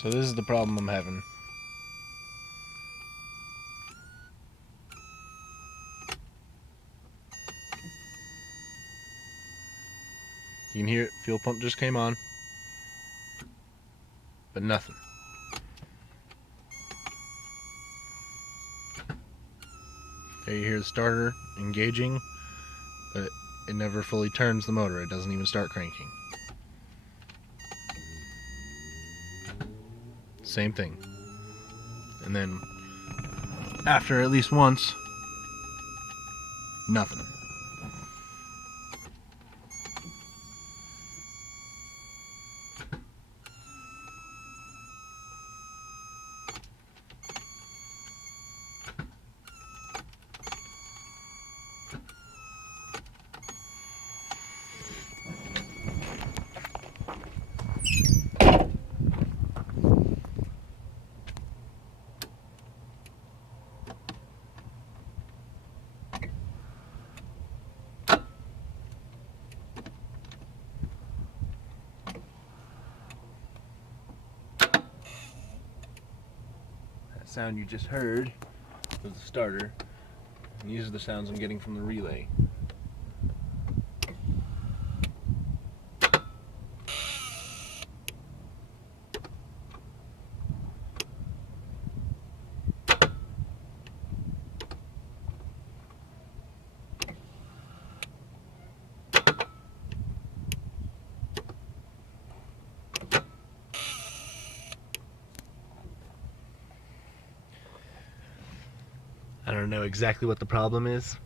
So this is the problem I'm having. You can hear it, fuel pump just came on, but nothing. There you hear the starter engaging, but it never fully turns the motor. It doesn't even start cranking. Same thing. And then after at least once, nothing. That sound you just heard was the starter, and these are the sounds I'm getting from the relay. I don't know exactly what the problem is,